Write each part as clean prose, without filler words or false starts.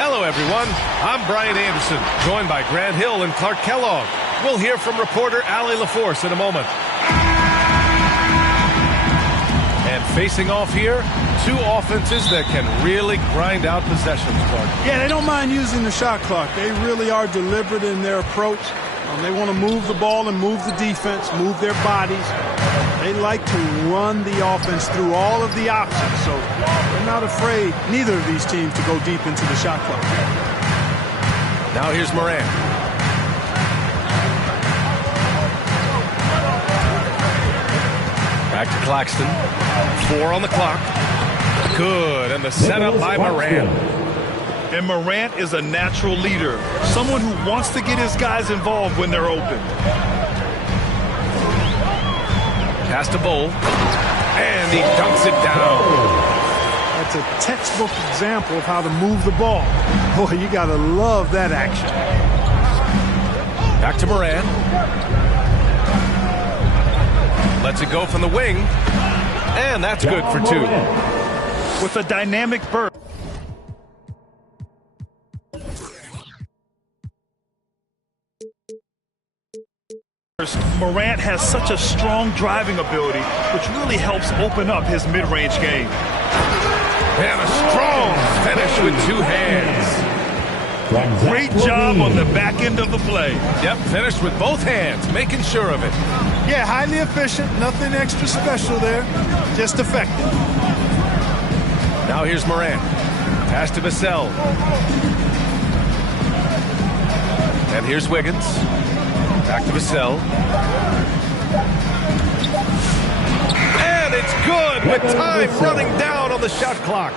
Hello, everyone. I'm Brian Anderson, joined by Grant Hill and Clark Kellogg. We'll hear from reporter Allie LaForce in a moment. And facing off here, two offenses that can really grind out possessions, Clark. Yeah, they don't mind using the shot clock. They really are deliberate in their approach. They want to move the ball and move the defense, move their bodies. They like to run the offense through all of the options, so they're not afraid, neither of these teams, to go deep into the shot clock. Now here's Morant. Back to Claxton. 4 on the clock. Good, and the setup by Morant. And Morant is a natural leader, someone who wants to get his guys involved when they're open. Pass to Bull, and he dunks it down. That's a textbook example of how to move the ball. Boy, you got to love that action. Back to Morant. Lets it go from the wing, and that's good for 2. With a dynamic burst. Morant has such a strong driving ability, which really helps open up his mid-range game. And a strong finish with 2 hands. Great job on the back end of the play. Yep, finished with both hands, making sure of it. Yeah, highly efficient, nothing extra special there, just effective. Now here's Morant. Pass to Vassell. And here's Wiggins. Back to Vassell. And it's good with time running down on the shot clock.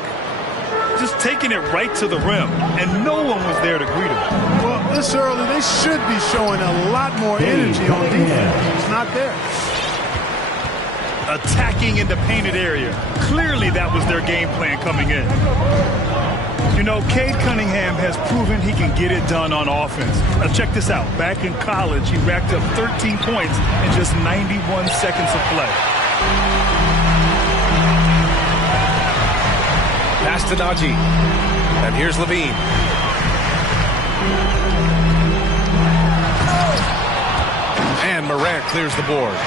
Just taking it right to the rim, and no one was there to greet him. Well, this early, they should be showing a lot more energy on defense. It's not there. Attacking in the painted area. Clearly that was their game plan coming in. You know, Cade Cunningham has proven he can get it done on offense. Now check this out. Back in college, he racked up 13 points in just 91 seconds of play. Pass to Najee. And here's Levine. And Morant clears the board.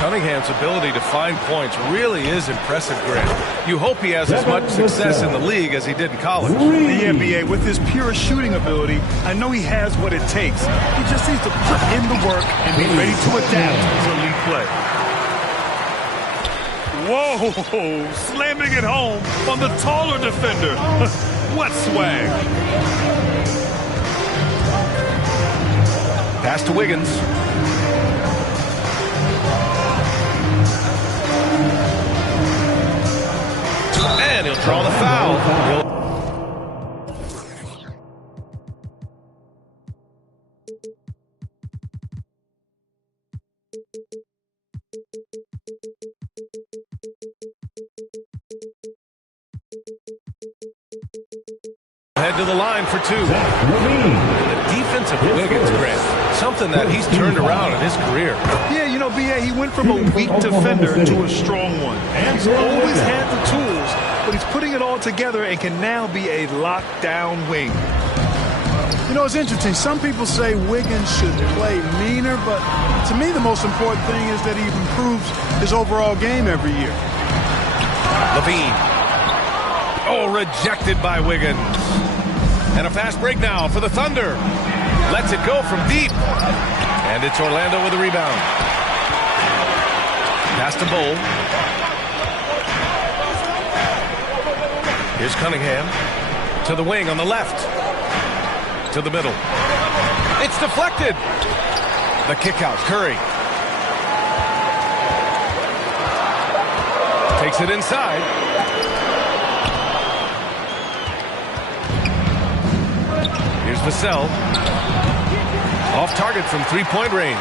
Cunningham's ability to find points really is impressive, Grant. You hope he has as much success in the league as he did in college. The NBA, with his pure shooting ability, I know he has what it takes. He just needs to put in the work and be ready to adapt to lead play. Whoa, slamming it home on the taller defender. What swag. Pass to Wiggins. And he'll draw the foul. Head to the line for 2. The defense of Wiggins, Grant, something that he's turned around in his career. Yeah, you know, B.A., he went from a weak defender to a strong one. He's always had the tools, but he's putting it all together and can now be a lockdown wing. You know, it's interesting. Some people say Wiggins should play meaner, but to me the most important thing is that he improves his overall game every year. Levine. Oh, rejected by Wiggins. And a fast break now for the Thunder. Lets it go from deep. And it's Orlando with a rebound. Pass to Bull. Here's Cunningham. To the wing on the left. To the middle. It's deflected. The kick out. Curry. Takes it inside. Here's Vassell. Off target from three-point range.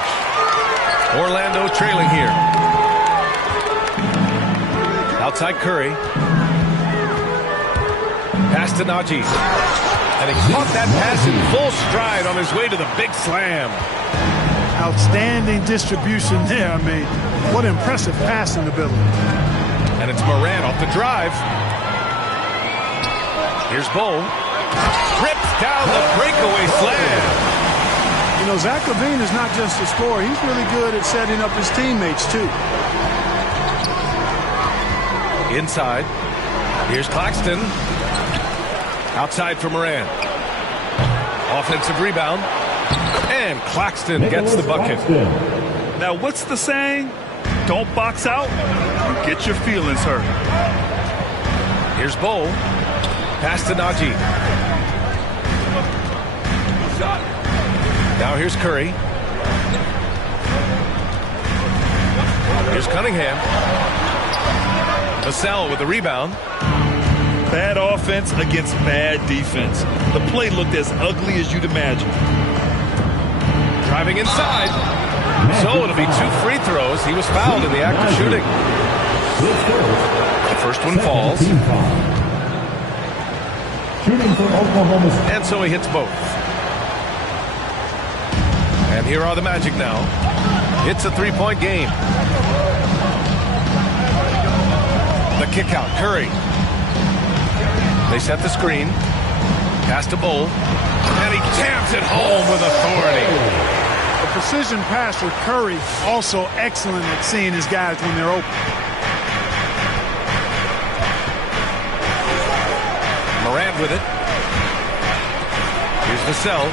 Orlando trailing here. Outside Curry. Pass to Najee. And he caught that pass in full stride on his way to the big slam. Outstanding distribution there. I mean, what impressive passing ability. And it's Morant off the drive. Here's Bull. Rips down the breakaway slam. You know, Zach LaVine is not just a scorer. He's really good at setting up his teammates, too. Inside. Here's Claxton. Outside for Moran. Offensive rebound. And Claxton gets the bucket. Now, what's the saying? Don't box out, you get your feelings hurt. Here's Bowl. Pass to Najee. Now here's Curry. Here's Cunningham. Vassell with the rebound. Bad offense against bad defense. The play looked as ugly as you'd imagine. Driving inside. So it'll be 2 free throws. He was fouled in the act of shooting. The first one falls. And so he hits both. And here are the Magic now. It's a 3-point game. The kick out. Curry. They set the screen. Pass to Bowl. And he jams it home with authority. A precision pass with Curry, also excellent at seeing his guys when they're open. Moran with it. Here's Vassell.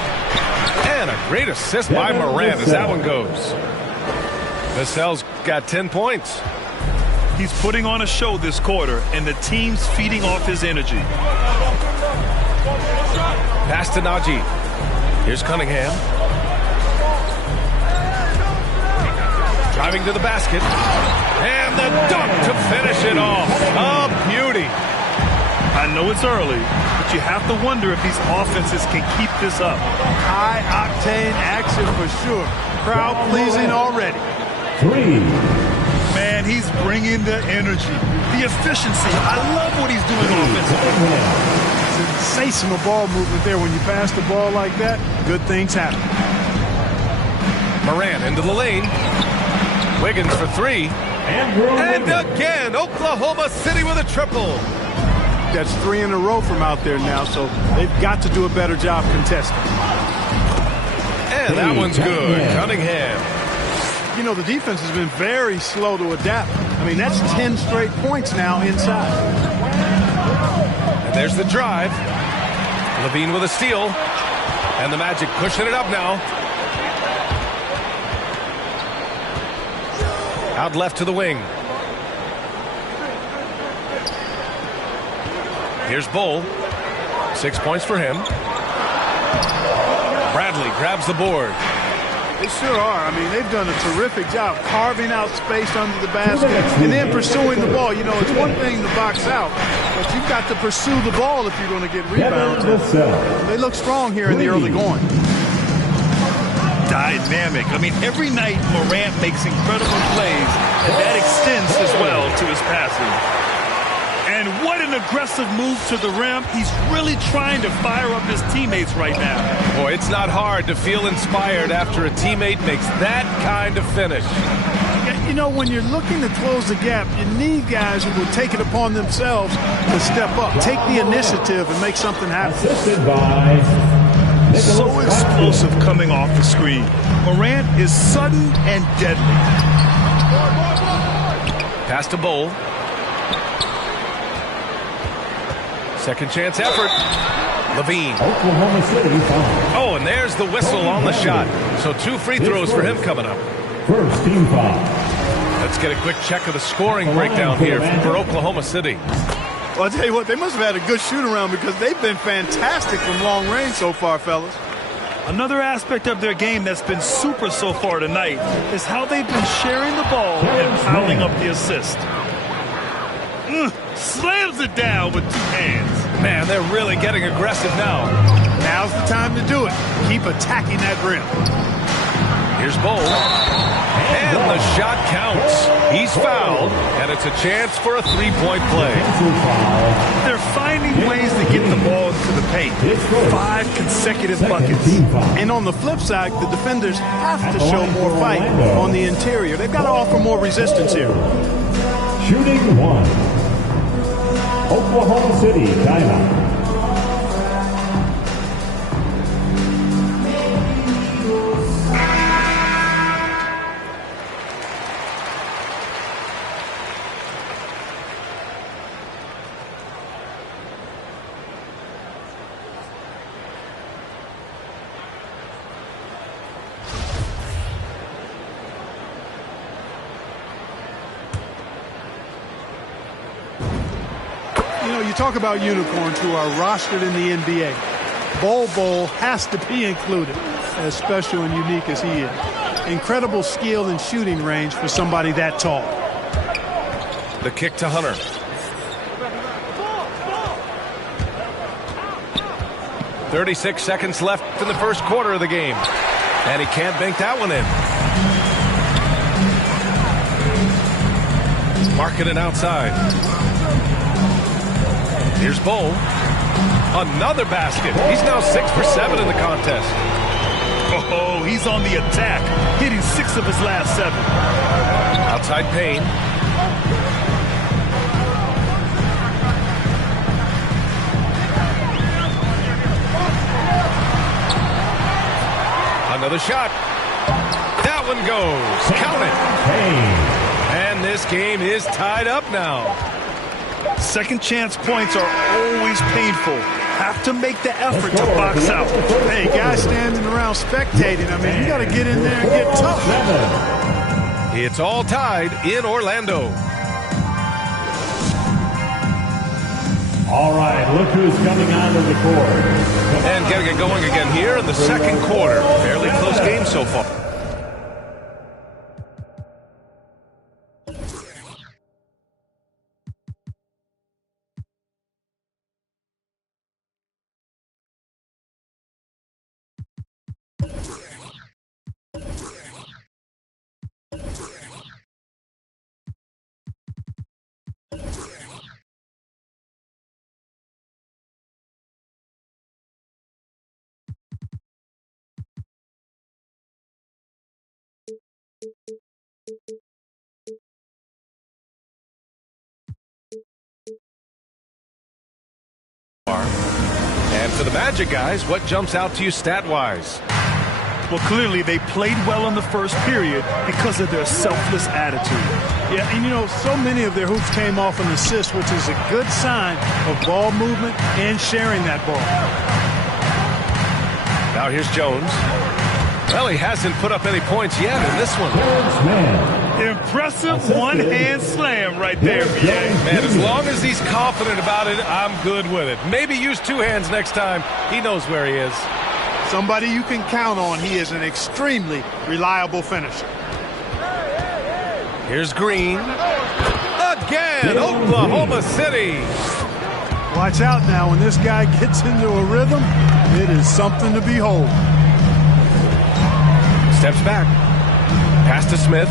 And a great assist by Moran as that one goes. Vassell's got 10 points. He's putting on a show this quarter, and the team's feeding off his energy. Pass to Najee. Here's Cunningham. Driving to the basket. And the dunk to finish it off. A beauty. I know it's early, but you have to wonder if these offenses can keep this up. High-octane action for sure. Crowd-pleasing already. 3. Man, he's bringing the energy, the efficiency. I love what he's doing offensively. Sensational ball movement there. When you pass the ball like that, good things happen. Moran into the lane. Wiggins for 3. And again, Oklahoma City with a triple. That's 3 in a row from out there now, so they've got to do a better job contesting. And that one's good. Cunningham. You know, the defense has been very slow to adapt. I mean, that's 10 straight points now inside. And there's the drive. LaVine with a steal. And the Magic pushing it up now. Out left to the wing. Here's Bowl. 6 points for him. Bradley grabs the board. They sure are. I mean, they've done a terrific job carving out space under the basket and then pursuing the ball. You know, it's one thing to box out, but you've got to pursue the ball if you're going to get rebounds. They look strong here in the early going. Dynamic. I mean, every night Morant makes incredible plays, and that extends as well to his passing. And what an aggressive move to the rim. He's really trying to fire up his teammates right now. Boy, it's not hard to feel inspired after a teammate makes that kind of finish. You know, when you're looking to close the gap, you need guys who will take it upon themselves to step up, take the initiative, and make something happen. Assisted by so explosive coming off the screen. Morant is sudden and deadly. Pass to Bowl. Second chance effort. LaVine. Oklahoma City foul. Oh, and there's the whistle on the shot. So 2 free throws for him coming up. First team foul. Let's get a quick check of the scoring breakdown here for Oklahoma City. Well, I'll tell you what, they must have had a good shoot-around because they've been fantastic from long range so far, fellas. Another aspect of their game that's been super so far tonight is how they've been sharing the ball and piling up the assist. Slams it down with 2 hands. Man, they're really getting aggressive now. Now's the time to do it. Keep attacking that rim. Here's Bowl. And the shot counts. He's fouled, and it's a chance for a 3-point play. They're finding ways to get the ball to the paint. 5 consecutive buckets. And on the flip side, the defenders have to show more fight on the interior. They've got to offer more resistance here. Shooting 1. Oklahoma City timeout. You know, you talk about unicorns who are rostered in the NBA. Bol has to be included, as special and unique as he is. Incredible skill and shooting range for somebody that tall. The kick to Hunter. "36 seconds left in the first quarter of the game. And he can't bank that one in. Marking it outside. Here's Bull. Another basket. He's now 6 for 7 in the contest. Oh, he's on the attack, hitting 6 of his last 7. Outside Payne. Another shot. That one goes. Count it. And this game is tied up now. Second chance points are always painful. Have to make the effort to box out. Hey, guys standing around spectating, I mean, you got to get in there and get tough. It's all tied in Orlando. All right, look who's coming onto the court. And getting it going again here in the second quarter. Fairly close game so far. And for the Magic guys, what jumps out to you stat-wise? Well, clearly they played well in the first period because of their selfless attitude. Yeah, and you know, so many of their hoops came off an assist, which is a good sign of ball movement and sharing that ball. Now here's Jones. Well, he hasn't put up any points yet in this one. Impressive one-hand slam right there, BA. Man, as long as he's confident about it, I'm good with it. Maybe use 2 hands next time. He knows where he is. Somebody you can count on. He is an extremely reliable finisher. Here's Green. Again, Oklahoma City. Watch out now. When this guy gets into a rhythm, it is something to behold. Steps back. Pass to Smith.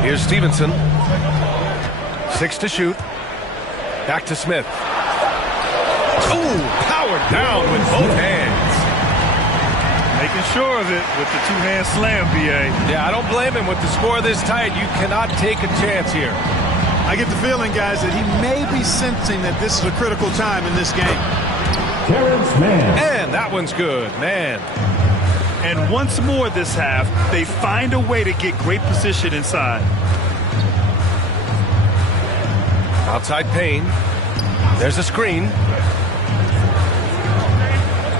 Here's Stevenson. 6 to shoot. Back to Smith. Ooh, powered down with both hands. Making sure of it with the 2-hand slam, BA. Yeah, I don't blame him. With the score this tight, you cannot take a chance here. I get the feeling, guys, that he may be sensing that this is a critical time in this game. And that one's good, man. And once more this half, they find a way to get great position inside. Outside Payne. There's a screen.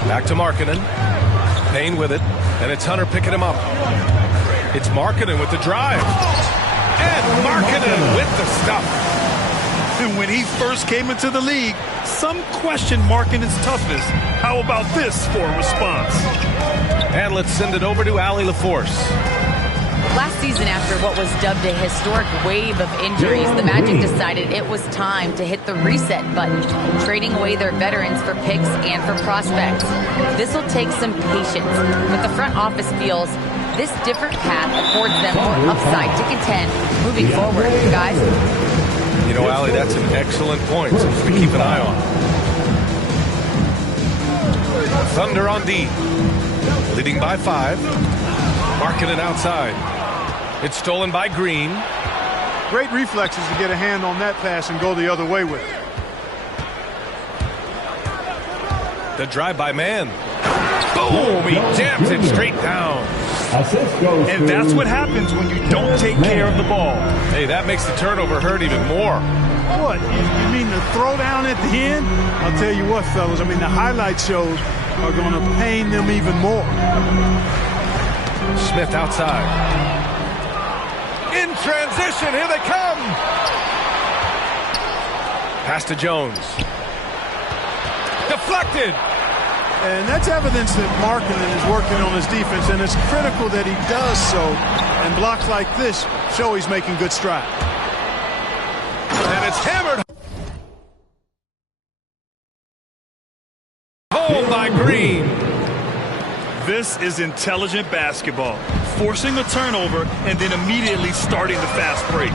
Back to Markkanen. Payne with it. And it's Hunter picking him up. It's Markkanen with the drive. And Markkanen with the stuff. And when he first came into the league, some questioned Markkanen's toughness. How about this for a response? And let's send it over to Allie LaForce. Last season, after what was dubbed a historic wave of injuries, the Magic decided it was time to hit the reset button, trading away their veterans for picks and for prospects. This will take some patience, but the front office feels this different path affords them more upside to contend moving forward. Guys? You know, Allie, that's an excellent point to keep an eye on. Thunder on D. Leading by 5. Markkanen outside. It's stolen by Green. Great reflexes to get a hand on that pass and go the other way with it. The drive by Man. Boom! He jams it straight down. And that's what happens when you don't take care of the ball. Hey, that makes the turnover hurt even more. What? You mean the throwdown at the end? I'll tell you what, fellas. I mean, the highlight shows are going to pain them even more. Smith outside. In transition. Here they come. Pass to Jones. Deflected. And that's evidence that Markkanen is working on his defense, and it's critical that he does so. And blocks like this show he's making good strides. And it's hammered home by Green. This is intelligent basketball. Forcing a turnover and then immediately starting the fast break.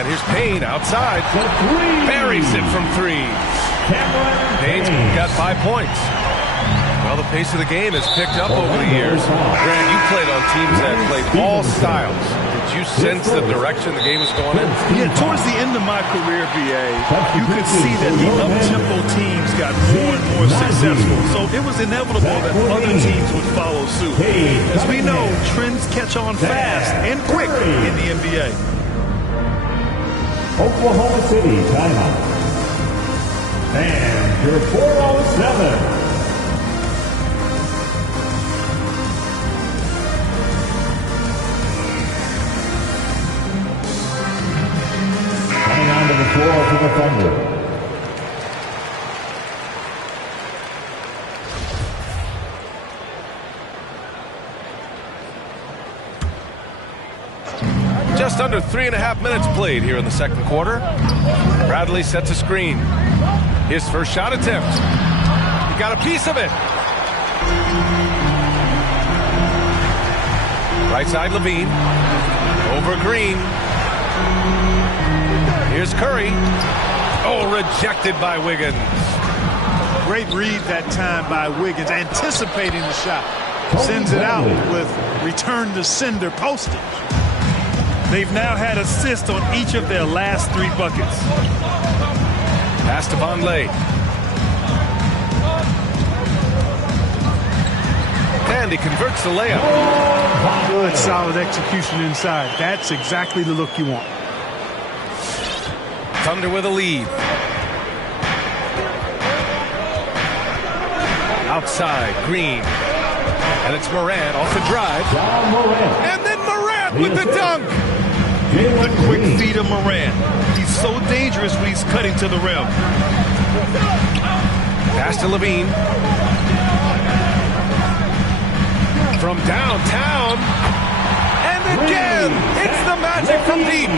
And here's Payne outside. Buries it from three. Payne's got 5 points. Well, the pace of the game has picked up over the years. Grant, you played on teams that played all styles. Did you sense the direction the game is going in? Yeah, towards the end of my career, BA, you could see that the up-tempo teams got more and more successful. So it was inevitable that other teams would follow suit. As we know, trends catch on fast and quick in the NBA. Oklahoma City timeout. And your 407. Coming onto the floor for the Thunder. Just under 3.5 minutes played here in the second quarter. Bradley sets a screen. His first shot attempt. He got a piece of it. Right side, Levine. Over Green. Here's Curry. Oh, rejected by Wiggins. Great read that time by Wiggins, anticipating the shot. Sends it out with return to sender postage. They've now had assists on each of their last 3 buckets. Pass to Vonleh. And he converts the layup. Good, solid execution inside. That's exactly the look you want. Thunder with a lead. Outside, Green. And it's Morant off the drive. And then Morant with the dunk. The quick feed of Morant. He's so dangerous when he's cutting to the rim. Pass to Levine. From downtown. And again, it's the Magic from deep.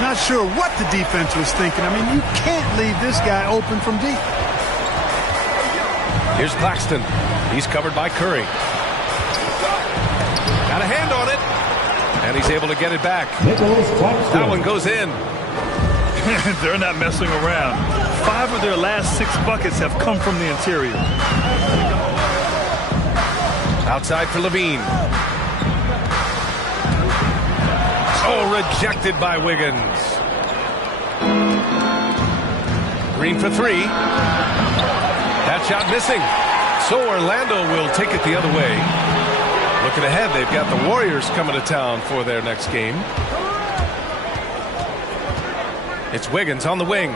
Not sure what the defense was thinking. I mean, you can't leave this guy open from deep. Here's Claxton. He's covered by Curry. Got a hand on it. And he's able to get it back. That one goes in. They're not messing around. 5 of their last 6 buckets have come from the interior. Outside for Levine. Oh, rejected by Wiggins. Green for 3. That shot missing. So Orlando will take it the other way. Looking ahead, they've got the Warriors coming to town for their next game. It's Wiggins on the wing.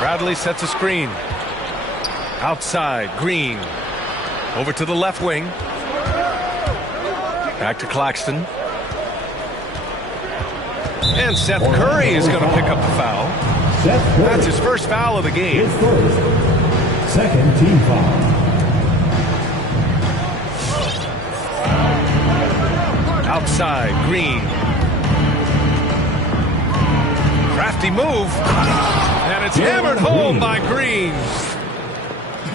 Bradley sets a screen. Outside, Green. Over to the left wing. Back to Claxton. And Seth Curry is going to pick up the foul. That's his first foul of the game. His first. Second team foul. Outside, Green. Crafty move. And it's hammered home by Green.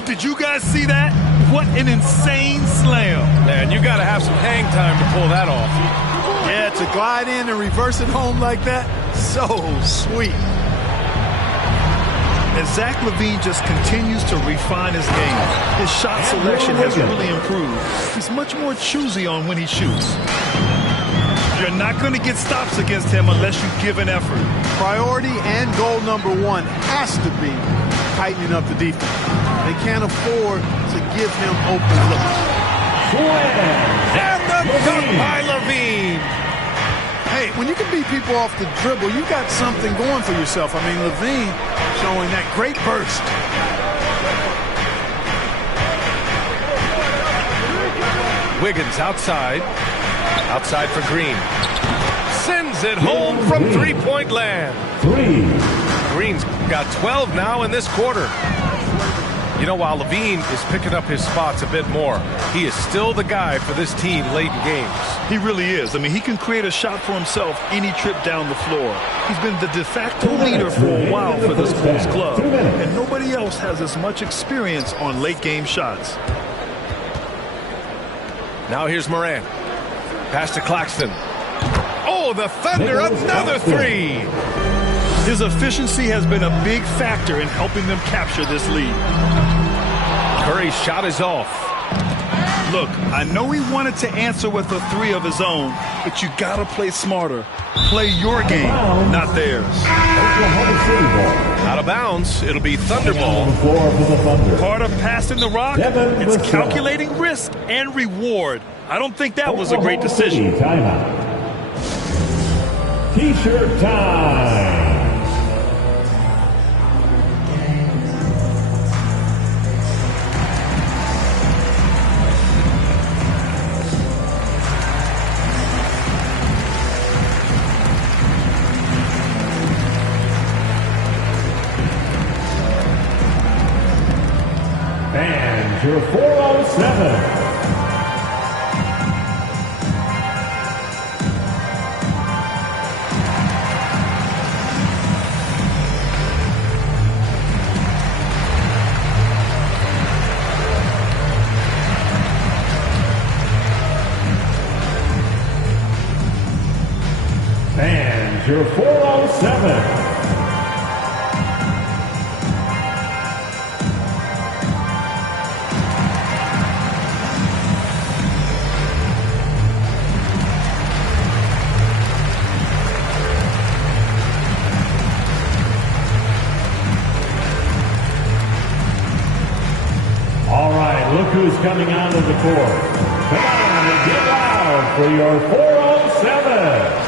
Did you guys see that? What an insane slam. Man, you got to have some hang time to pull that off. Yeah, to glide in and reverse it home like that, so sweet. And Zach LaVine just continues to refine his game. His shot selection has really improved. He's much more choosy on when he shoots. You're not going to get stops against him unless you give an effort. Priority and goal number 1 has to be tightening up the defense. They can't afford to give him open looks. And the dunk by Levine. Hey, when you can beat people off the dribble, you got something going for yourself. I mean, Levine showing that great burst. Wiggins outside. Outside for Green. Sends it home from three-point land. Green's got 12 now in this quarter. You know, while Levine is picking up his spots a bit more, he is still the guy for this team late in games. He really is. I mean, he can create a shot for himself any trip down the floor. He's been the de facto leader for a while for this Bulls club, and nobody else has as much experience on late-game shots. Now here's Morant. Pass to Claxton. Oh, the Thunder, another three. His efficiency has been a big factor in helping them capture this lead. Curry's shot is off. Look, I know he wanted to answer with a three of his own, but you gotta play smarter. Play your game, not theirs. Out of bounds, it'll be Thunder ball. Part of passing the rock, it's calculating risk and reward. I don't think that was a great decision. T-shirt time. And your 407. And your 407. All right, look who's coming out of the court. Come on and get loud for your 407.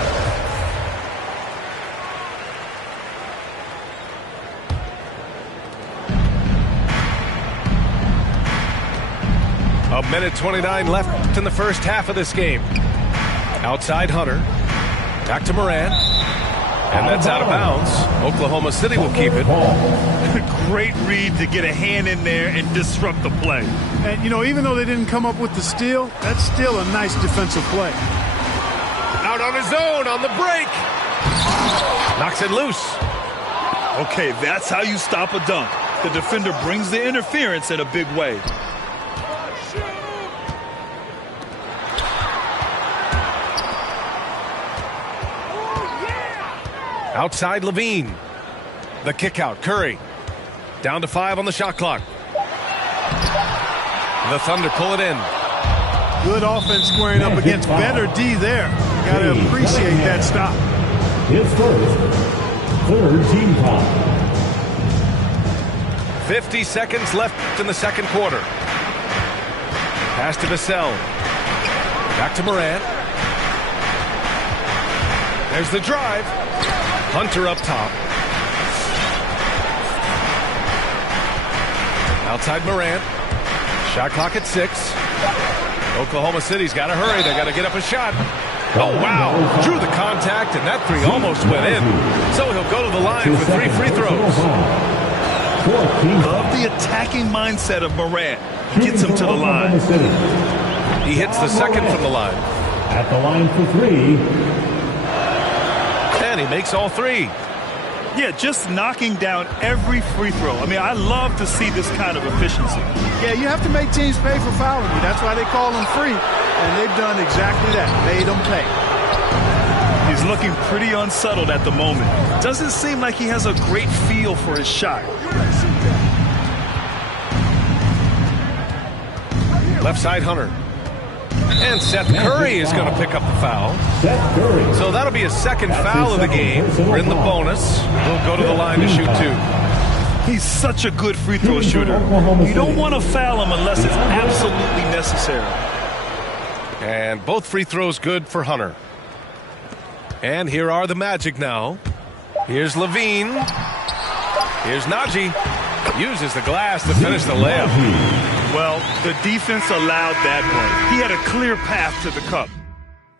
A minute 29 left in the first half of this game. Outside Hunter. Back to Morant. And that's out of bounds. Oklahoma City will keep it. Great read to get a hand in there and disrupt the play. And, you know, even though they didn't come up with the steal, that's still a nice defensive play. Out on his own on the break. Knocks it loose. Okay, that's how you stop a dunk. The defender brings the interference in a big way. Outside Levine. The kick out. Curry. Down to 5 on the shot clock. The Thunder pull it in. Good offense squaring up against better D there. Got to appreciate that stop. His first, third team foul. 50 seconds left in the second quarter. Pass to Vassell. Back to Morant. There's the drive. Hunter up top. Outside Morant. Shot clock at 6. Oklahoma City's got to hurry. They got to get up a shot. Oh, wow. Drew the contact, and that three almost went in. So he'll go to the line for 3 free throws. Love the attacking mindset of Morant. Gets him to the line. He hits the second from the line. At the line for 3. And he makes all 3. Yeah, just knocking down every free throw. I mean, I love to see this kind of efficiency. Yeah, you have to make teams pay for fouling you. That's why they call them free. And they've done exactly that. Made them pay. He's looking pretty unsettled at the moment. Doesn't seem like he has a great feel for his shot. Left side Hunter. And Seth Curry is going to pick up the foul. So that'll be his second foul of the game. We're in the bonus. He'll go to the line to shoot 2. He's such a good free throw shooter. You don't want to foul him unless it's absolutely necessary. And both free throws good for Hunter. And here are the Magic now. Here's Levine. Here's Najee. Uses the glass to finish the layup. Well, the defense allowed that one. He had a clear path to the cup.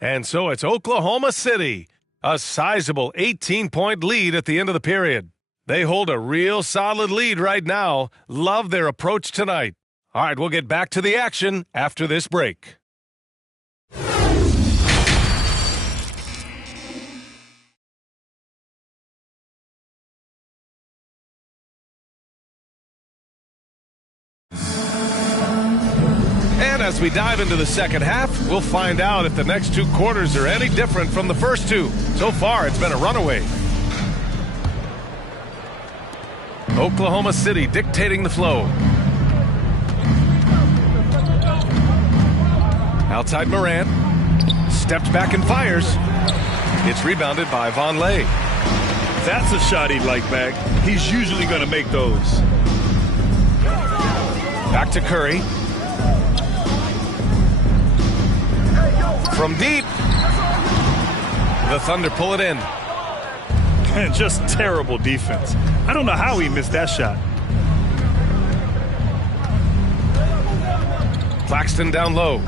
And so it's Oklahoma City, a sizable 18-point lead at the end of the period. They hold a real solid lead right now. Love their approach tonight. All right, we'll get back to the action after this break. And as we dive into the second half, we'll find out if the next two quarters are any different from the first two. So far, it's been a runaway. Oklahoma City dictating the flow. Outside Morant. Steps back and fires. It's rebounded by Vonleh. That's a shot he'd like back. He's usually going to make those. Back to Curry. From deep. The Thunder pull it in. And just terrible defense. I don't know how he missed that shot. Claxton down low.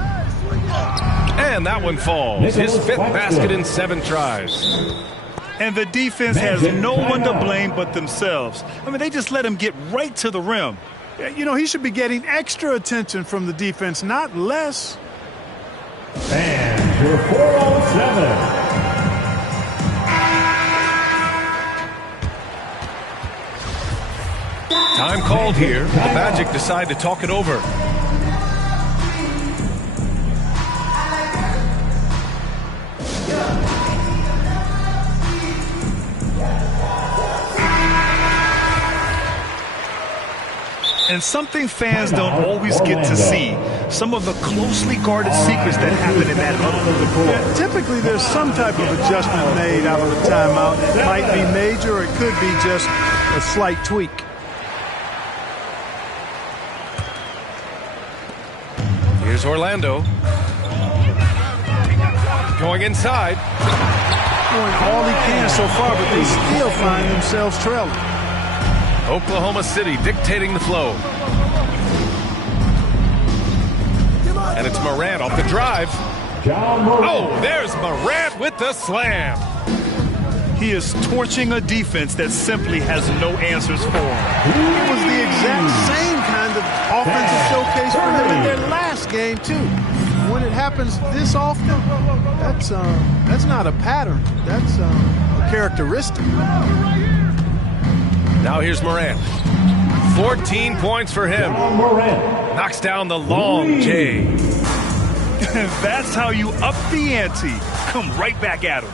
And that one falls. His fifth basket in 7 tries. And the defense has no one to blame but themselves. I mean, they just let him get right to the rim. You know, he should be getting extra attention from the defense, not less. And your 407. Time called here. The Magic decide to talk it over. And something fans don't always get to see, some of the closely guarded secrets that happen in that huddle. Yeah, typically there's some type of adjustment made out of a timeout. It might be major or it could be just a slight tweak. Here's Orlando. Going inside. Doing all he can so far, but they still find themselves trailing. Oklahoma City dictating the flow. And it's Morant off the drive. Oh, there's Morant with the slam. He is torching a defense that simply has no answers for him. It was the exact same kind of offensive showcase for them in their last game, too. When it happens this often, that's not a pattern. That's a characteristic. Now here's Morant. 14 points for him. Knocks down the long J. That's how you up the ante. Come right back at him.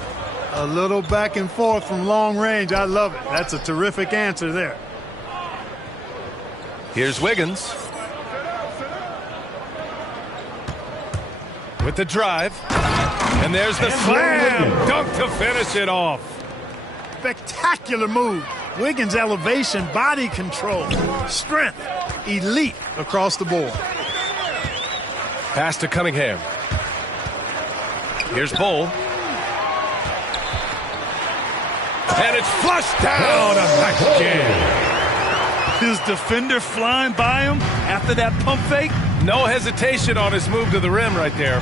A little back and forth from long range. I love it. That's a terrific answer there. Here's Wiggins. With the drive. And there's the slam. Dunk to finish it off. Spectacular move. Wiggins' elevation, body control, strength, elite across the board. Pass to Cunningham. Here's Bull. And it's flushed down. A nice jam. His defender flying by him after that pump fake. No hesitation on his move to the rim right there.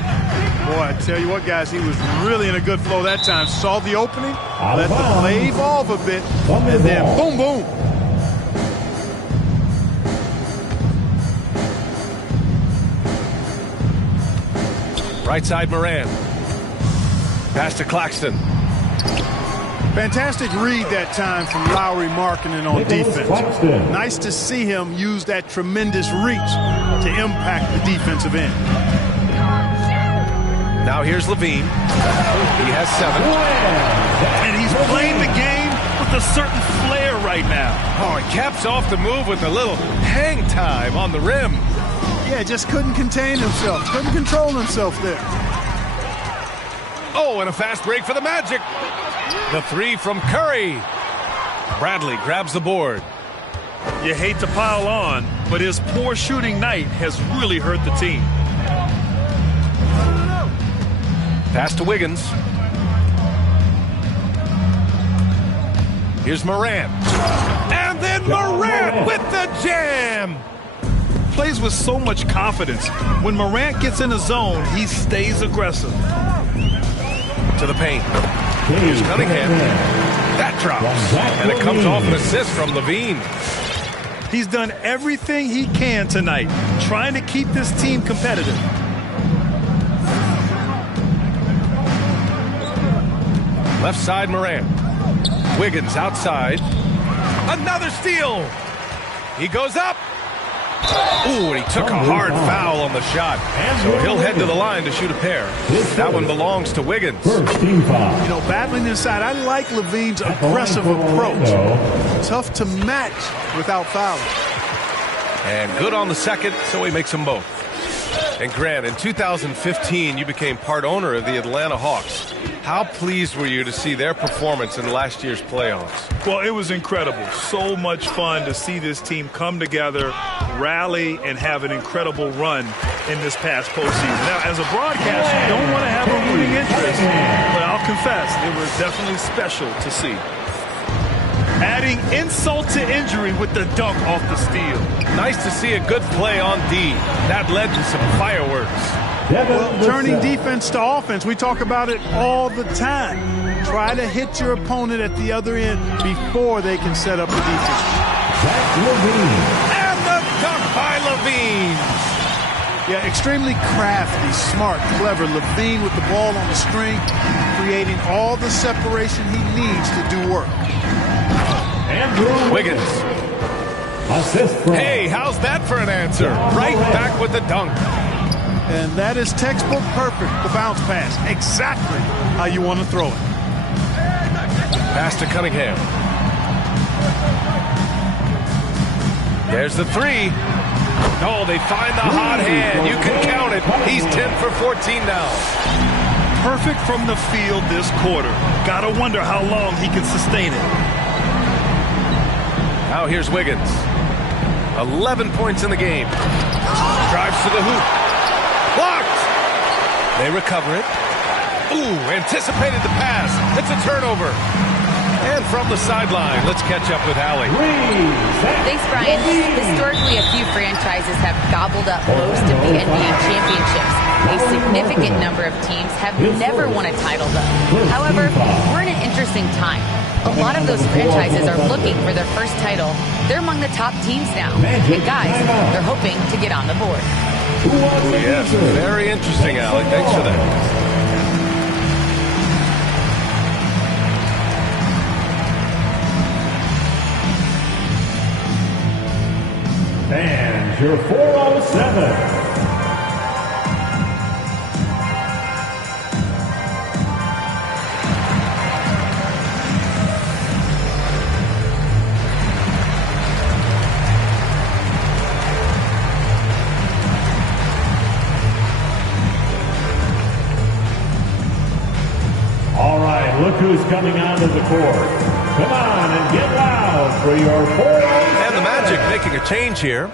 Boy, I tell you what, guys, he was really in a good flow that time. Saw the opening, let the play evolve a bit, and then boom, boom. Right side Morant. Pass to Claxton. Fantastic read that time from Lowry Markkanen on defense. Nice to see him use that tremendous reach to impact the defensive end. Now here's Levine. He has 7. And he's playing the game with a certain flair right now. Oh, he caps off the move with a little hang time on the rim. Yeah, just couldn't contain himself. Couldn't control himself there. Oh, and a fast break for the Magic. The 3 from Curry. Bradley grabs the board. You hate to pile on, but his poor shooting night has really hurt the team. Pass to Wiggins. Here's Morant. And then Morant with the jam. Plays with so much confidence. When Morant gets in the zone, he stays aggressive. To the paint. Here's Cunningham. That drops. And it comes off an assist from Levine. He's done everything he can tonight, trying to keep this team competitive. Left side, Morant. Wiggins outside. Another steal. He goes up. Ooh, and he took a hard foul on the shot. So he'll head to the line to shoot a pair. That one belongs to Wiggins. You know, battling inside, I like Levine's aggressive approach. Tough to match without fouling. And good on the second, so he makes them both. And Grant, in 2015, you became part owner of the Atlanta Hawks. How pleased were you to see their performance in last year's playoffs? Well, it was incredible. So much fun to see this team come together, rally, and have an incredible run in this past postseason. Now, as a broadcaster, you don't want to have a rooting interest, but I'll confess, it was definitely special to see. Adding insult to injury with the dunk off the steal. Nice to see a good play on D. That led to some fireworks. Well, turning defense to offense, we talk about it all the time. Try to hit your opponent at the other end before they can set up the defense. And the dunk by Levine. Yeah, extremely crafty, smart, clever. Levine with the ball on the string, creating all the separation he needs to do work. Wiggins. Hey, how's that for an answer? Right back with the dunk. And that is textbook perfect, the bounce pass. Exactly how you want to throw it. Pass to Cunningham. There's the three. Oh, they find the hot hand. You can count it. He's 10 for 14 now. Perfect from the field this quarter. Gotta wonder how long he can sustain it. Now here's Wiggins. 11 points in the game. Drives to the hoop. Blocked. They recover it. Ooh, anticipated the pass. It's a turnover. And from the sideline, let's catch up with Allie. Thanks, Brian. Historically, a few franchises have gobbled up most of the NBA championships. A significant number of teams have never won a title, though. However, we're in an interesting time. A lot of those franchises are looking for their first title. They're among the top teams now. And guys, they're hoping to get on the board. Ooh, yes, very interesting, Allie. Thanks for that. And your 407. All right, look who's coming onto the court. Come on and get loud for your 407. And the Magic making a change here.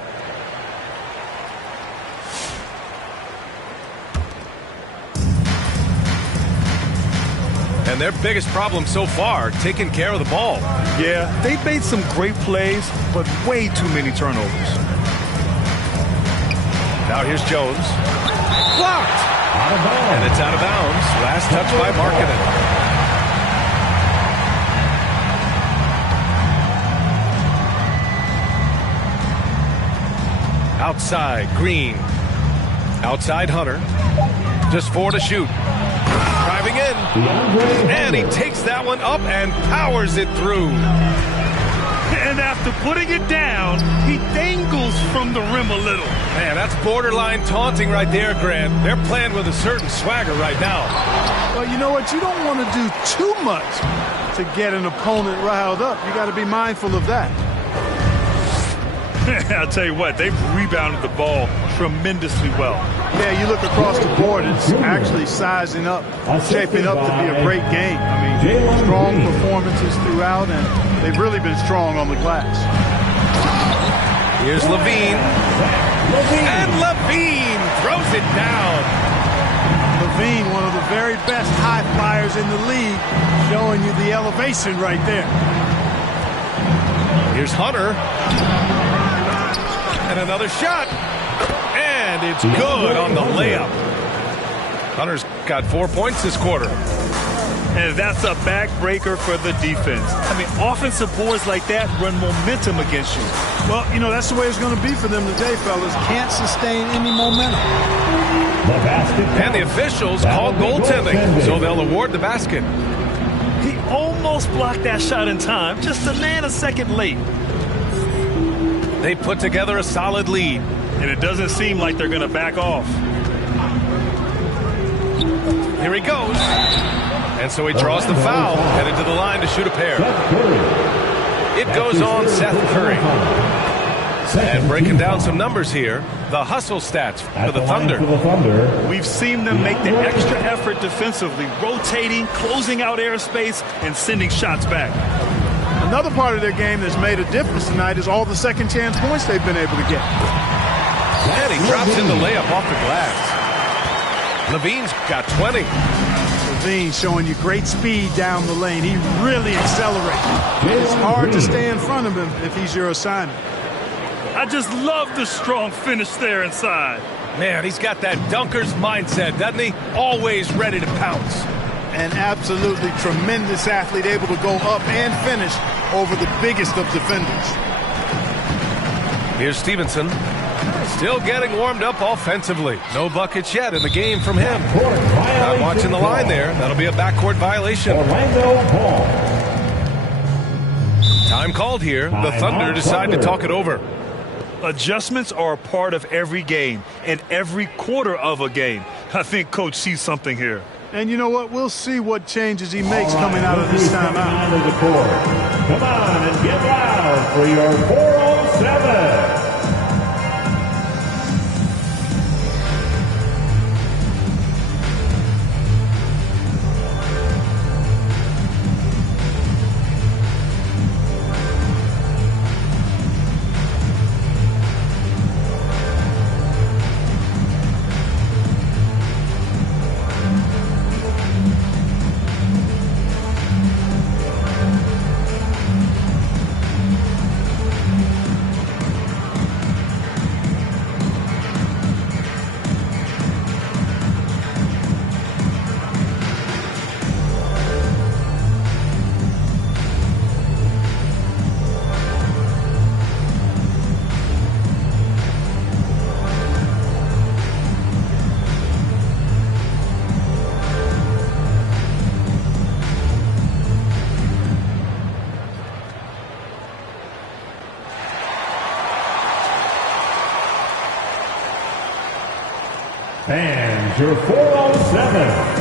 And their biggest problem so far, taking care of the ball. Yeah, they've made some great plays, but way too many turnovers. Now here's Jones. Blocked! And it's out of bounds. Last touch by Markkanen. Outside, Green. Outside, Hunter. Just 4 to shoot. Driving in. And he takes that one up and powers it through. And after putting it down, he dangles from the rim a little. Man, that's borderline taunting right there, Grant. They're playing with a certain swagger right now. Well, you know what? You don't want to do too much to get an opponent riled up. You got to be mindful of that. I'll tell you what, they've rebounded the ball tremendously well. Yeah, you look across the board, it's actually sizing up, shaping up to be a great game. I mean, strong performances throughout, and they've really been strong on the glass. Here's Levine. And Levine throws it down. Levine, one of the very best high flyers in the league, showing you the elevation right there. Here's Hunter. And another shot. And it's good on the layup. Hunter's got 4 points this quarter. And that's a backbreaker for the defense. I mean, offensive boards like that run momentum against you. Well, you know, that's the way it's going to be for them today, fellas. Can't sustain any momentum. And the officials called goaltending, so they'll award the basket. He almost blocked that shot in time, just a nanosecond late. They put together a solid lead. And it doesn't seem like they're going to back off. Here he goes. And so he draws the foul, headed to the line to shoot a pair. It goes on Seth Curry. And breaking down some numbers here, the hustle stats for the Thunder. We've seen them make the extra effort defensively, rotating, closing out airspace, and sending shots back. Another part of their game that's made a difference tonight is all the second chance points they've been able to get. And he drops in the layup off the glass. Levine's got 20. Levine showing you great speed down the lane. He really accelerates. It's hard to stay in front of him if he's your assignment. I just love the strong finish there inside. Man, he's got that dunker's mindset, doesn't he? Always ready to pounce. An absolutely tremendous athlete, able to go up and finish over the biggest of defenders. Here's Stevenson. Still getting warmed up offensively. No buckets yet in the game from him. Not watching the line there. That'll be a backcourt violation. Time called here. The Thunder decide to talk it over. Adjustments are a part of every game and every quarter of a game. I think Coach sees something here. And you know what? We'll see what changes he makes coming out of this timeout. Come on and get loud for your 407. And your 407.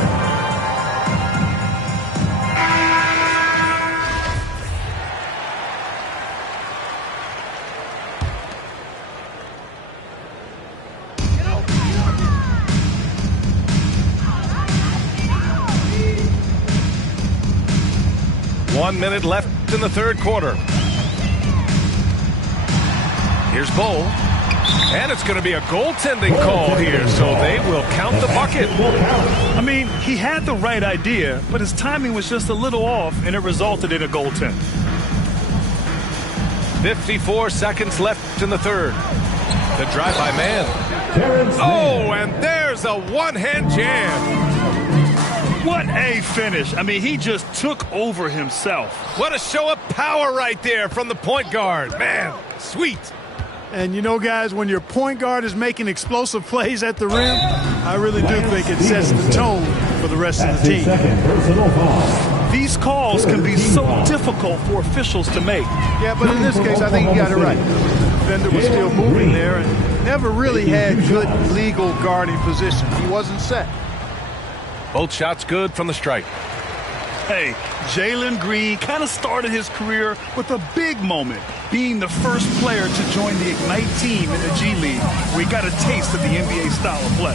One minute left in the third quarter. Here's Bull. And it's going to be a goaltending call here, so they will count the bucket. I mean, he had the right idea, but his timing was just a little off, and it resulted in a goaltend. 54 seconds left in the third. The drive by Man. Oh, and there's a one-hand jam. What a finish. I mean, he just took over himself. What a show of power right there from the point guard. Man, sweet. And you know, guys, when your point guard is making explosive plays at the rim, I really do think it sets the tone for the rest of the team. These calls can be so difficult for officials to make. Yeah, but in this case, I think you got it right. The defender was still moving there and never really had good legal guarding position. He wasn't set. Both shots good from the stripe. Hey, Jalen Green kind of started his career with a big moment, being the first player to join the Ignite team in the G League, where he got a taste of the NBA style of play.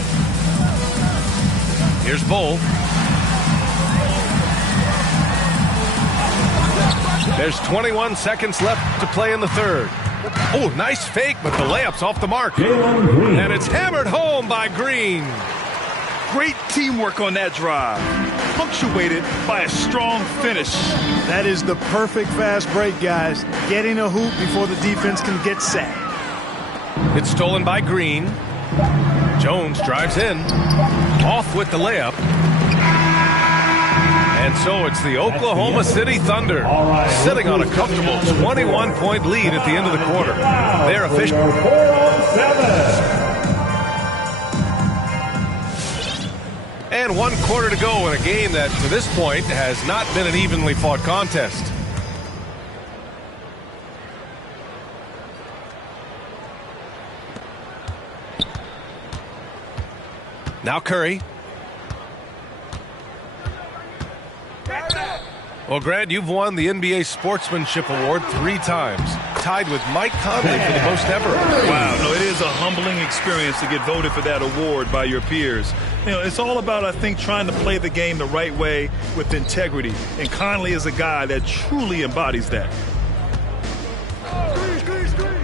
Here's Bull. There's 21 seconds left to play in the third. Oh, nice fake, but the layup's off the mark. And it's hammered home by Green. Great teamwork on that drive, punctuated by a strong finish. That is the perfect fast break, guys. Getting a hoop before the defense can get set. It's stolen by Green. Jones drives in. Off with the layup. And And so it's the Oklahoma City Thunder sitting on a comfortable 21-point lead at the end of the quarter. They're official. 407. And 1 quarter to go in a game that, to this point, has not been an evenly fought contest. Now Curry. Well, Grant, you've won the NBA Sportsmanship Award 3 times, tied with Mike Conley for the most ever. Wow, no, it is a humbling experience to get voted for that award by your peers. You know, it's all about, I think, trying to play the game the right way with integrity. And Conley is a guy that truly embodies that.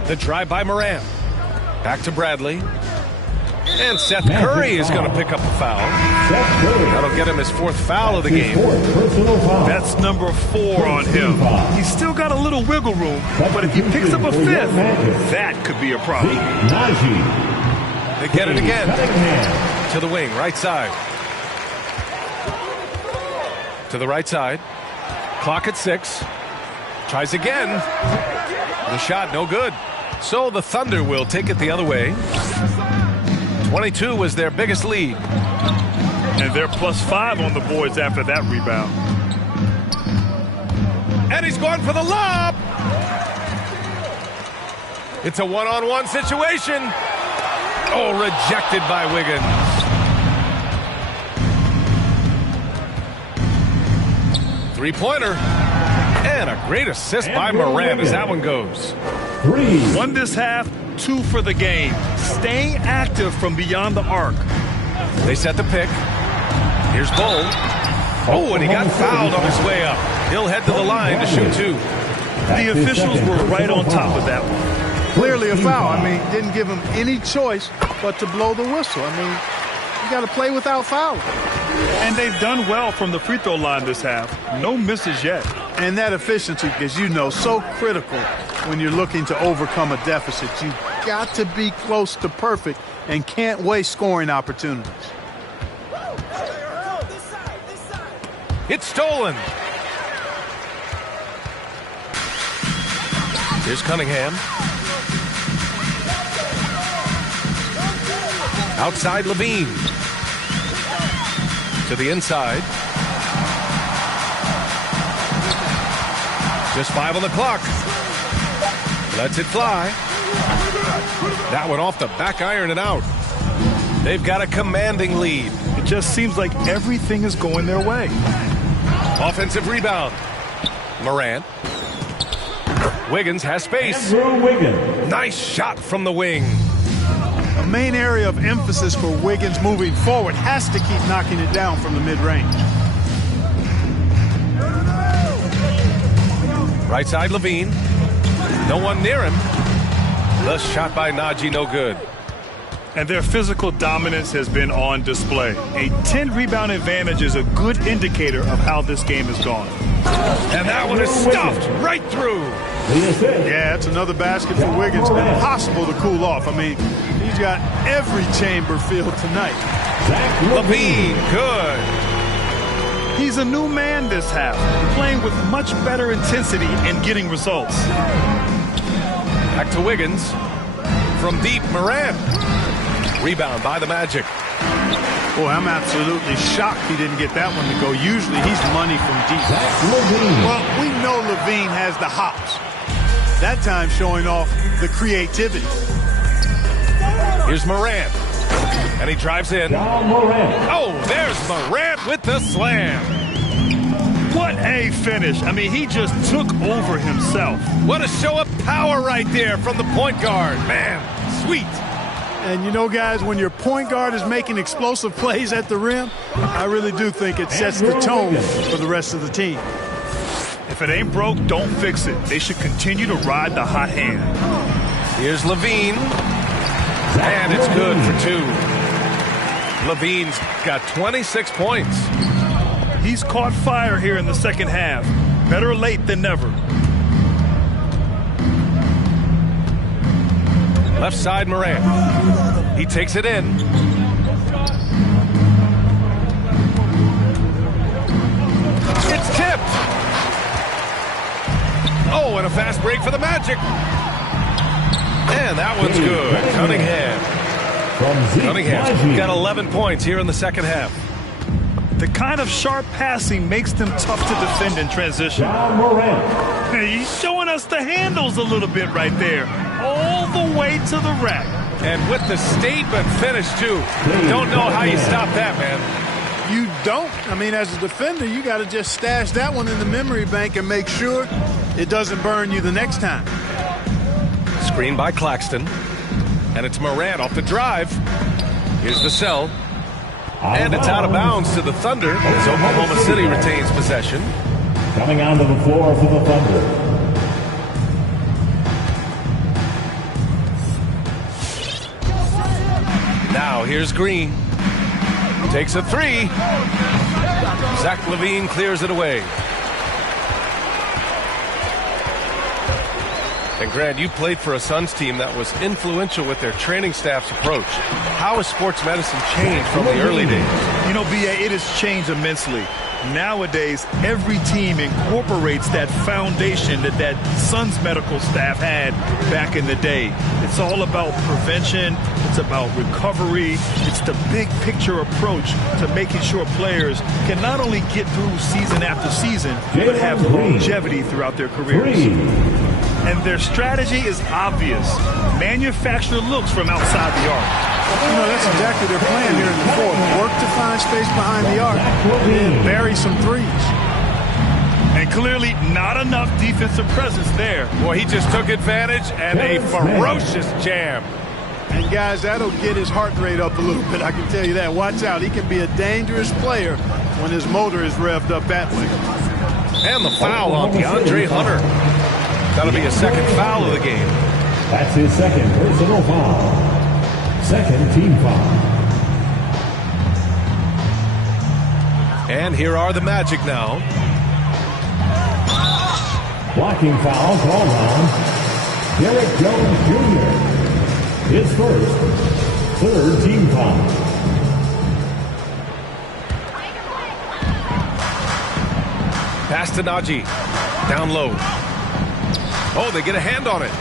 The drive by Morant. Back to Bradley. And Seth Curry is going to pick up a foul. That'll get him his 4th foul of the game. That's number 4 on him. He's still got a little wiggle room, but if he picks up a 5th, that could be a problem. They get it again. To the wing, right side. To the right side. Clock at 6. Tries again. The shot, no good. So the Thunder will take it the other way. 22 was their biggest lead. And they're +5 on the boards after that rebound. And he's going for the lob. It's a one-on-one situation. Oh, rejected by Wiggins. Three-pointer. And a great assist by Morant as that one goes. 1 this half, 2 for the game. Staying active from beyond the arc. They set the pick. Here's Bull. Oh, and he got fouled on his way up. He'll head to the line to shoot 2. The officials were right on top of that one. Clearly a foul. I mean, didn't give him any choice but to blow the whistle. I mean, you got to play without fouling. And they've done well from the free throw line this half. No misses yet. And that efficiency, as you know, so critical when you're looking to overcome a deficit. You've got to be close to perfect and can't waste scoring opportunities. It's stolen. Here's Cunningham. Outside Levine. To the inside. Just 5 on the clock. Lets it fly. That one off the back iron and out. They've got a commanding lead. It just seems like everything is going their way. Offensive rebound. Morant. Wiggins has space. Andrew Wiggins. Nice shot from the wing. The main area of emphasis for Wiggins moving forward has to keep knocking it down from the mid-range. Right side Levine. No one near him. The shot by Najee, no good. And their physical dominance has been on display. A 10-rebound advantage is a good indicator of how this game has gone. And that one is stuffed right through. Yeah, it's another basket for Wiggins. Impossible to cool off. I mean, he's got every chamber filled tonight. Levine, good. He's a new man this half, playing with much better intensity and getting results. Back to Wiggins. From deep, Morant. Rebound by the Magic. Boy, I'm absolutely shocked he didn't get that one to go. Usually he's money from deep. Well, we know Levine has the hops. That time showing off the creativity. Here's Morant. And he drives in. Oh, there's Morant with the slam. What a finish. I mean, he just took over himself. What a show of power right there from the point guard. Man, sweet. And you know, guys, when your point guard is making explosive plays at the rim, I really do think it sets the tone for the rest of the team. If it ain't broke, don't fix it. They should continue to ride the hot hand. Here's Levine. And it's good for 2. Levine's got 26 points. He's caught fire here in the second half. Better late than never. Left side, Morant. He takes it in. and a fast break for the Magic. And that one's good. Cunningham's got 11 points here in the second half. The kind of sharp passing makes them tough to defend in transition. He's showing us the handles a little bit right there. All the way to the rack. And with the statement finish, too. Don't know how you stop that, man. You don't. I mean, as a defender, you got to just stash that one in the memory bank and make sure it doesn't burn you the next time. Screen by Claxton. And it's Morant off the drive. Here's Vassell. And it's out of bounds to the Thunder as Oklahoma City retains possession. Coming onto the floor for the Thunder. Now here's Green. Takes a three. Zach LaVine clears it away. And Grant, you played for a Suns team that was influential with their training staff's approach. How has sports medicine changed from the early days? You know, B.A., it has changed immensely. Nowadays, every team incorporates that foundation that Suns medical staff had back in the day. It's all about prevention. It's about recovery. It's the big picture approach to making sure players can not only get through season after season, but have longevity throughout their careers. And their strategy is obvious. Manufacture looks from outside the arc. You know, that's exactly their plan here in the fourth. Work to find space behind the arc and bury some threes. And clearly not enough defensive presence there. Boy, he just took advantage and a ferocious jam. And, guys, that'll get his heart rate up a little bit, I can tell you that. Watch out. He can be a dangerous player when his motor is revved up that way. And the foul on DeAndre Hunter. That'll be a second foul of the game. That's his second personal foul. Second team foul. And here are the Magic now. Blocking foul called on Derek Jones Jr. His first, third team foul. Pass to Najee. Down low. Oh, they get a hand on it.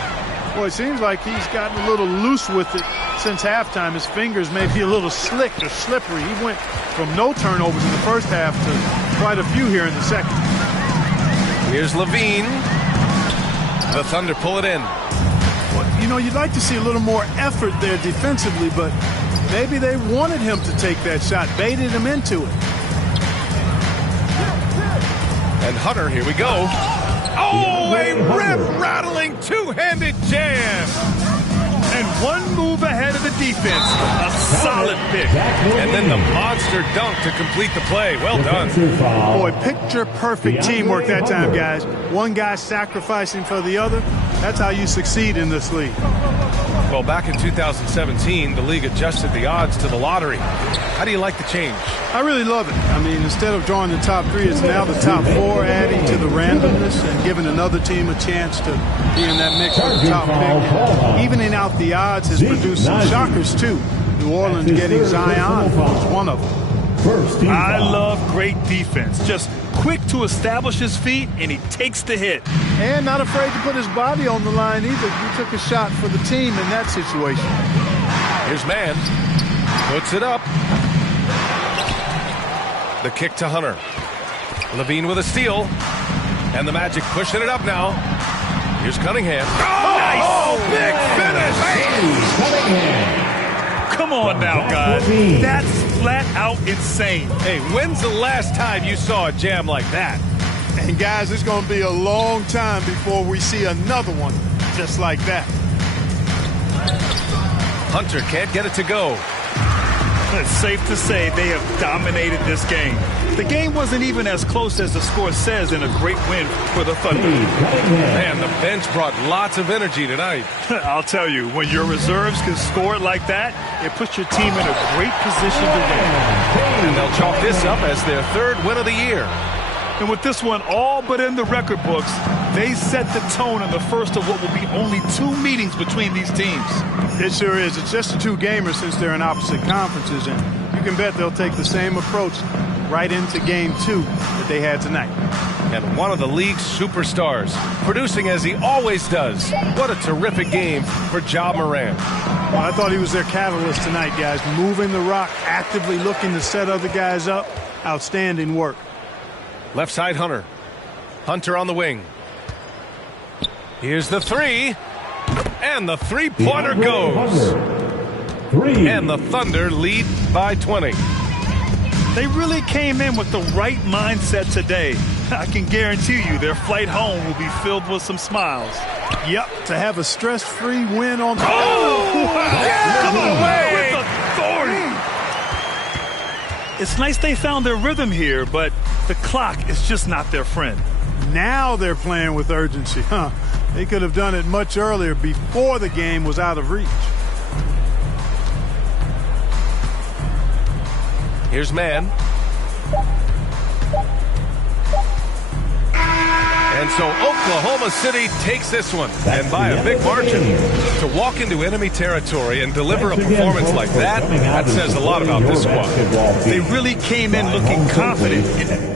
Boy, it seems like he's gotten a little loose with it since halftime. His fingers may be a little slick or slippery. He went from no turnovers in the first half to quite a few here in the second. Here's LaVine. The Thunder pull it in. Well, you know, you'd like to see a little more effort there defensively, but maybe they wanted him to take that shot, baited him into it. And Hunter, here we go. Oh, a rip-rattling two-handed jam. And one move ahead of the defense. A solid pick. And then the monster dunk to complete the play. Well done. Boy, picture-perfect teamwork that time, guys. One guy sacrificing for the other. That's how you succeed in this league. Well, back in 2017, the league adjusted the odds to the lottery. How do you like the change? I really love it. I mean, instead of drawing the top three, it's now the top four, adding to the randomness and giving another team a chance to be in that mix for the top pick. Evening out the odds has produced some shockers, too. New Orleans getting Zion was one of them. I love great defense. Just quick to establish his feet, and he takes the hit. And not afraid to put his body on the line either. He took a shot for the team in that situation. Here's Mann. Puts it up. The kick to Hunter. LaVine with a steal. And the Magic pushing it up now. Here's Cunningham. Oh, nice! Oh, big finish! Cunningham. Come on now, guys. That's flat out insane. Hey, when's the last time you saw a jam like that? And, guys, it's going to be a long time before we see another one just like that. Hunter can't get it to go. It's safe to say they have dominated this game. The game wasn't even as close as the score says in a great win for the Thunder. Man, the bench brought lots of energy tonight. I'll tell you, when your reserves can score it like that, it puts your team in a great position to win. And they'll chalk this up as their third win of the year. And with this one all but in the record books, they set the tone in the first of what will be only 2 meetings between these teams. It sure is. It's just a 2 gamers since they're in opposite conferences, and you can bet they'll take the same approach right into game 2 that they had tonight. and one of the league's superstars, producing as he always does. What a terrific game for Ja Morant. Well, I thought he was their catalyst tonight, guys. Moving the rock, actively looking to set other guys up. Outstanding work. Left side, Hunter. Hunter on the wing. Here's the three. And the three-pointer goes. And the Thunder lead by 20. They really came in with the right mindset today. I can guarantee you their flight home will be filled with some smiles. Yep, to have a stress-free win on... Oh! Yeah! Come on, Way! with authority! It's nice they found their rhythm here, but the clock is just not their friend. Now they're playing with urgency, huh? They could have done it much earlier, before the game was out of reach. Here's Man. And so Oklahoma City takes this one, and by a big margin. To walk into enemy territory and deliver a performance like that, that says a lot about this squad. They really came in looking confident.